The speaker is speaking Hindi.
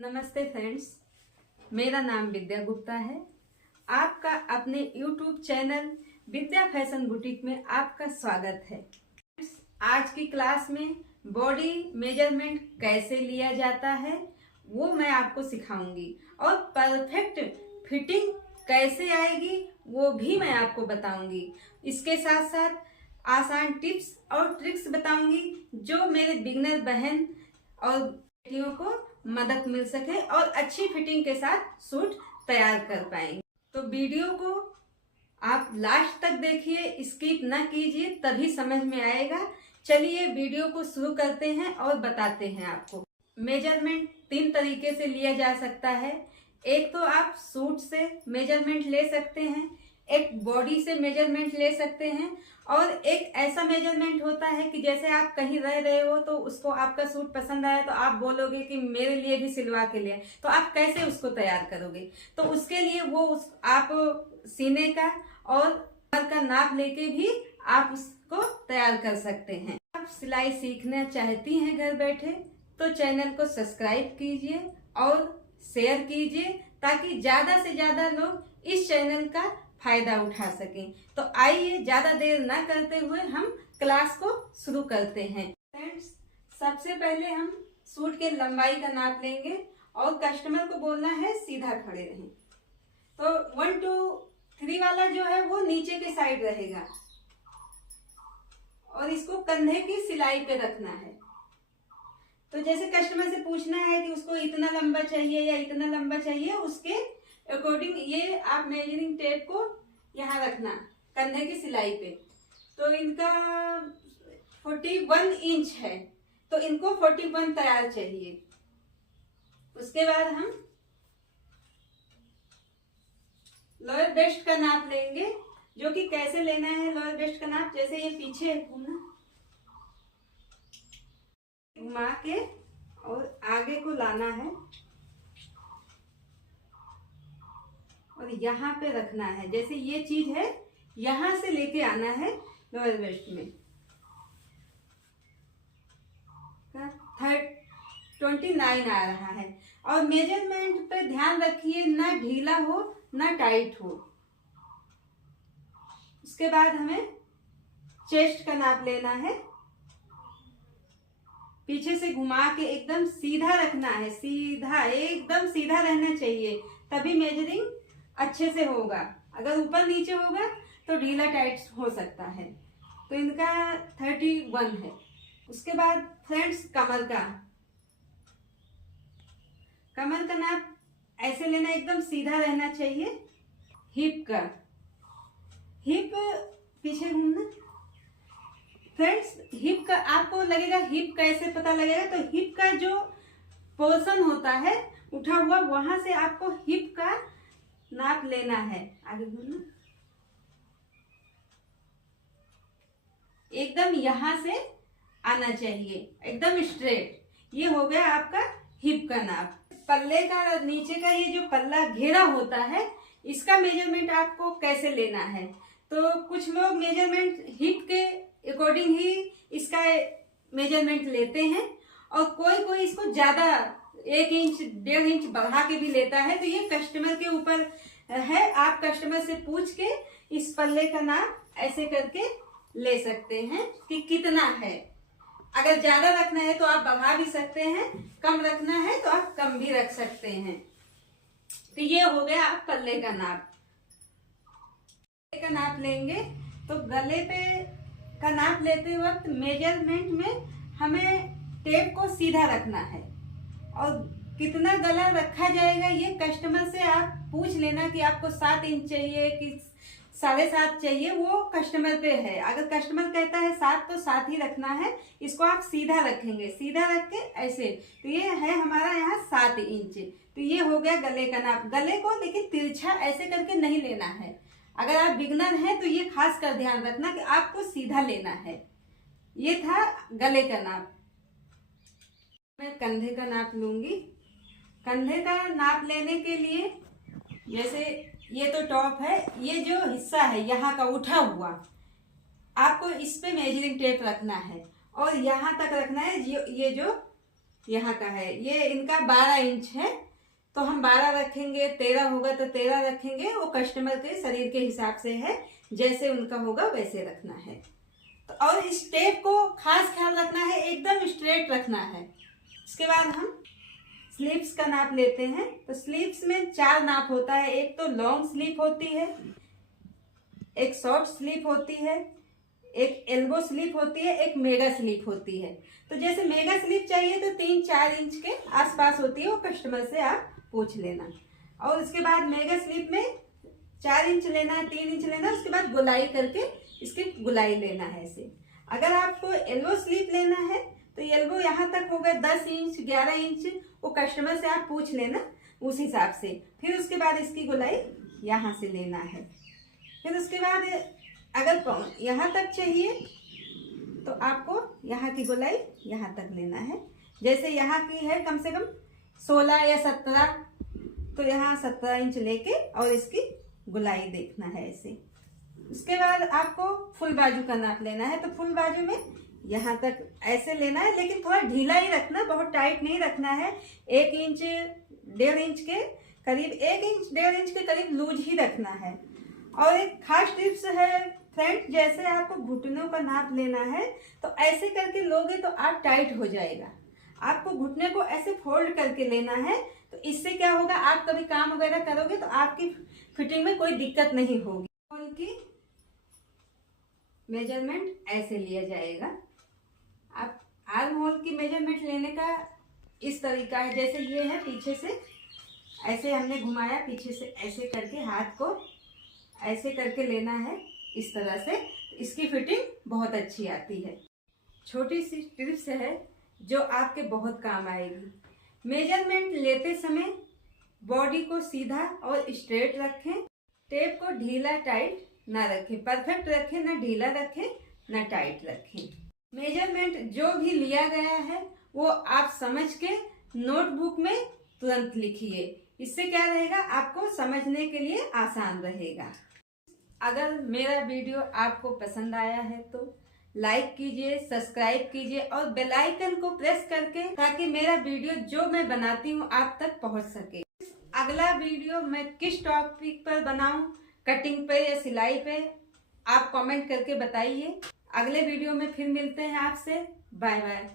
नमस्ते फ्रेंड्स, मेरा नाम विद्या गुप्ता है। आपका अपने YouTube चैनल विद्या फैशन बुटीक में आपका स्वागत है। आज की क्लास में बॉडी मेजरमेंट कैसे लिया जाता है वो मैं आपको सिखाऊंगी और परफेक्ट फिटिंग कैसे आएगी वो भी मैं आपको बताऊंगी। इसके साथ साथ आसान टिप्स और ट्रिक्स बताऊंगी जो मेरे बिगनर बहन और बेटियों को मदद मिल सके और अच्छी फिटिंग के साथ सूट तैयार कर पाएंगे। तो वीडियो को आप लास्ट तक देखिए, स्किप ना कीजिए, तभी समझ में आएगा। चलिए वीडियो को शुरू करते हैं और बताते हैं आपको। मेजरमेंट 3 तरीके से लिया जा सकता है। एक तो आप सूट से मेजरमेंट ले सकते हैं, एक बॉडी से मेजरमेंट ले सकते हैं और एक ऐसा मेजरमेंट होता है कि जैसे आप कहीं रह रहे हो तो उसको आपका सूट पसंद आया तो आप बोलोगे कि मेरे लिए भी सिलवा के लिए, तो आप कैसे उसको तैयार करोगे। तो उसके लिए आप सीने का और कमर का नाप लेके भी आप उसको तैयार कर सकते हैं। आप सिलाई सीखना चाहती हैं घर बैठे तो चैनल को सब्सक्राइब कीजिए और शेयर कीजिए ताकि ज्यादा से ज्यादा लोग इस चैनल का फायदा उठा सकें। तो आइए ज्यादा देर ना करते हुए हम क्लास को शुरू करते हैं। फ्रेंड्स, सबसे पहले हम सूट के लंबाई का नाप लेंगे और कस्टमर को बोलना है सीधा खड़े रहें। तो 1 2 3 वाला जो है वो नीचे के साइड रहेगा और इसको कंधे की सिलाई पे रखना है। तो जैसे कस्टमर से पूछना है कि उसको इतना लंबा चाहिए या इतना लंबा चाहिए, उसके अकॉर्डिंग ये आप मेजरिंग टेप को यहाँ रखना कंधे की सिलाई पे। तो इनका 41 इंच है तो इनको 41 तैयार चाहिए। उसके बाद हम लोअर वेस्ट का नाप लेंगे, जो कि कैसे लेना है लोअर वेस्ट का नाप। जैसे ये पीछे घुमा के और आगे को लाना है और यहाँ पे रखना है। जैसे ये चीज है यहां से लेके आना है लोअर वेस्ट में। 29 आ रहा है और मेजरमेंट पे ध्यान रखिए, ना ढीला हो ना टाइट हो। उसके बाद हमें चेस्ट का नाप लेना है। पीछे से घुमा के एकदम सीधा रखना है, सीधा एकदम सीधा रहना चाहिए, तभी मेजरिंग अच्छे से होगा। अगर ऊपर नीचे होगा तो ढीला टाइट हो सकता है। तो इनका 31 है। उसके बाद फ्रेंड्स कमर का नाप ऐसे लेना, एकदम सीधा रहना चाहिए। हिप पीछे घूमना। फ्रेंड्स, हिप का आपको लगेगा, हिप कैसे पता लगेगा, तो हिप का जो पोर्शन होता है उठा हुआ, वहां से आपको हिप का नाप लेना है। आगे घूमना, एकदम यहां से आना चाहिए, एकदम स्ट्रेट। ये हो गया आपका हिप का नाप। पल्ले का नीचे का ये जो पल्ला घेरा होता है, इसका मेजरमेंट आपको कैसे लेना है। तो कुछ लोग मेजरमेंट हिप के अकॉर्डिंग ही इसका मेजरमेंट लेते हैं और कोई इसको ज्यादा 1 इंच 1.5 इंच बढ़ा के भी लेता है। तो ये कस्टमर के ऊपर है, आप कस्टमर से पूछ के इस पल्ले का नाप ऐसे करके ले सकते हैं कि कितना है। अगर ज्यादा रखना है तो आप बढ़ा भी सकते हैं, कम रखना है तो आप कम भी रख सकते हैं। तो ये हो गया आप पल्ले का नाप। गले का नाप लेंगे तो गले पे का नाप लेते वक्त मेजरमेंट में हमें टेप को सीधा रखना है और कितना गला रखा जाएगा ये कस्टमर से आप पूछ लेना कि आपको 7 इंच चाहिए कि 7.5 चाहिए, वो कस्टमर पे है। अगर कस्टमर कहता है 7 तो 7 ही रखना है। इसको आप सीधा रखेंगे, सीधा रख के ऐसे। तो ये है हमारा यहाँ 7 इंच। तो ये हो गया गले का नाप। गले को लेकिन तिरछा ऐसे करके नहीं लेना है। अगर आप बिगनर हैं तो ये खास कर ध्यान रखना कि आपको सीधा लेना है। ये था गले का नाप। मैं कंधे का नाप लूंगी। कंधे का नाप लेने के लिए, जैसे ये तो टॉप है, ये जो हिस्सा है यहाँ का उठा हुआ, आपको इस पे मेजरिंग टेप रखना है और यहाँ तक रखना है। ये जो यहाँ का है, ये इनका 12 इंच है, तो हम 12 रखेंगे, 13 होगा तो 13 रखेंगे, वो कस्टमर के शरीर के हिसाब से है, जैसे उनका होगा वैसे रखना है। तो और इस टेप को खास ख्याल रखना है, एकदम स्ट्रेट रखना है। इसके बाद हम स्लीव्स का नाप लेते हैं। तो स्लीव्स में 4 नाप होता है, एक तो लॉन्ग स्लीव होती है, एक शॉर्ट स्लीव होती है, एक एल्बो स्लीव होती है, एक मेगा स्लीव होती है। तो जैसे मेगा स्लीव चाहिए तो 3-4 इंच के आसपास होती है, वो कस्टमर से आप पूछ लेना। और उसके बाद मेगा स्लीव में 4 इंच लेना है, 3 इंच लेना है, उसके बाद गोलाई करके इसकी गोलाई लेना है ऐसे। अगर आपको एल्बो स्लीव लेना है तो एल्बो यहाँ तक हो गया 10 इंच 11 इंच, वो कस्टमर से आप पूछ लेना उस हिसाब से। फिर उसके बाद इसकी गोलाई यहाँ से लेना है। फिर उसके बाद अगर यहाँ तक चाहिए तो आपको यहाँ की गोलाई यहाँ तक लेना है। जैसे यहाँ की है कम से कम 16 या 17, तो यहाँ 17 इंच लेके और इसकी गोलाई देखना है ऐसे। उसके बाद आपको फुल बाजू का नाप लेना है। तो फुल बाजू में यहाँ तक ऐसे लेना है, लेकिन थोड़ा ढीला ही रखना, बहुत टाइट नहीं रखना है। 1 इंच 1.5 इंच के करीब, 1 इंच 1.5 इंच के करीब लूज ही रखना है। और एक खास टिप्स है फ्रेंड, जैसे आपको घुटनों का नाप लेना है तो ऐसे करके लोगे तो आप टाइट हो जाएगा। आपको घुटने को ऐसे फोल्ड करके लेना है, तो इससे क्या होगा, आप कभी काम वगैरह करोगे तो आपकी फिटिंग में कोई दिक्कत नहीं होगी। होल की मेजरमेंट ऐसे लिया जाएगा। आप आर्म होल की मेजरमेंट लेने का इस तरीका है, जैसे ये है, पीछे से ऐसे हमने घुमाया, पीछे से ऐसे करके हाथ को ऐसे करके लेना है इस तरह से। इसकी फिटिंग बहुत अच्छी आती है। छोटी सी टिप्स है जो आपके बहुत काम आएगी। मेजरमेंट लेते समय बॉडी को सीधा और स्ट्रेट रखें, टेप को ढीला टाइट ना रखें, परफेक्ट रखें, ना ढीला रखें ना टाइट रखें। मेजरमेंट जो भी लिया गया है वो आप समझ के नोटबुक में तुरंत लिखिए। इससे क्या रहेगा, आपको समझने के लिए आसान रहेगा। अगर मेरा वीडियो आपको पसंद आया है तो लाइक कीजिए, सब्सक्राइब कीजिए और बेल आइकन को प्रेस करके, ताकि मेरा वीडियो जो मैं बनाती हूँ आप तक पहुँच सके। अगला वीडियो मैं किस टॉपिक पर बनाऊं, कटिंग पे या सिलाई पे, आप कमेंट करके बताइए। अगले वीडियो में फिर मिलते हैं आपसे। Bye bye.